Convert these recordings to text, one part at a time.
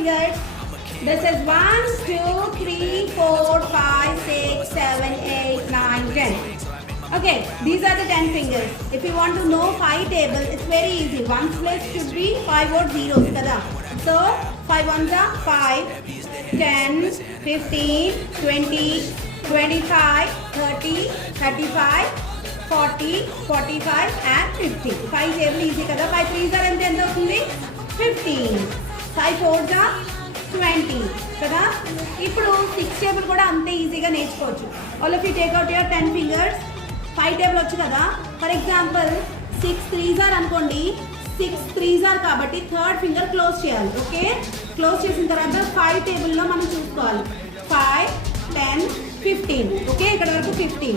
fingers. This is 1, 2, 3, 4, 5, 6, 7, 8, 9, 10. Okay, these are the 10 fingers. If you want to know 5 table, it's very easy. Ones place should be 5 or zeros, kada. So 5 ones are 5, 10, 15, 20, 25, 30, 35, 40, 45 and 50. 5 table easy kada. 5 3s are ఎంత అవుతుంది 15. 5 4s are 20 కదా. ఇప్పుడు 6 table కూడా అంతే ఈజీగా నేర్చుకోవచ్చు. All of you take out your 10 fingers. 5 table వచ్చు కదా. ఫర్ ఎగ్జాంపుల్ 6 3s are అనుకోండి. 6 3s are కాబట్టి థర్డ్ ఫింగర్ క్లోజ్ చేయాలి. ఓకే, క్లోజ్ చేసిన తర్వాత 5 టేబుల్లో మనం చూసుకోవాలి. 5, 10, 15. ఓకే, ఇక్కడ వరకు 15.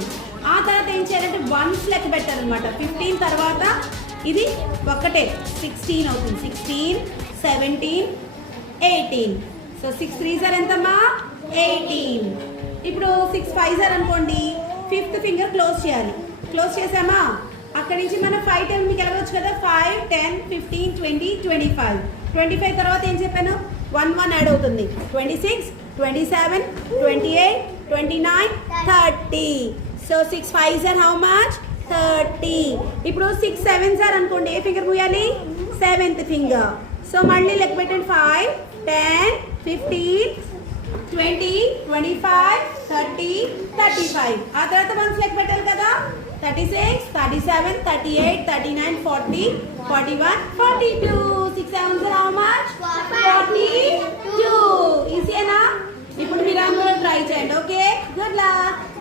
ఆ తర్వాత ఏం చేయాలంటే వన్స్ లెక్క పెట్టాలన్నమాట. 15 తర్వాత ఇది ఒక్కటే 16 అవుతుంది. 16, 17, 18. సో 6 3s are ఎంతమ్మా 18. ఇప్పుడు 6 5s are అనుకోండి. 5th ఫింగర్ క్లోజ్ చేయాలి. క్లోజ్ చేసామా, అక్కడి నుంచి మనం 5 టైం మీకు వెళ్ళవచ్చు కదా. 5, 10, 15, 20, 25. 25 తర్వాత ఏం చెప్పాను 1 1 యాడ్ అవుతుంది. 26, 27, 28, 29, 30. So 6 5s are how much 30. ఇప్పుడు 6 7s are అనుకోండి. ఏ ఫింగర్ మూయాలి 7th ఫింగర్. సో మళ్ళీ లెక్క పెట్టండి. 5, 10, 15, 20, 25, 30, 35. ఆ తర్వాత వన్స్ లెక్క పెట్టాలి కదా. 36, 37, 38, 39, 40, 41, 42. 6 7s are how much 42. ఈజీనా. ఇప్పుడు మీరు అందరూ ట్రై చేయండి. Okay, good luck.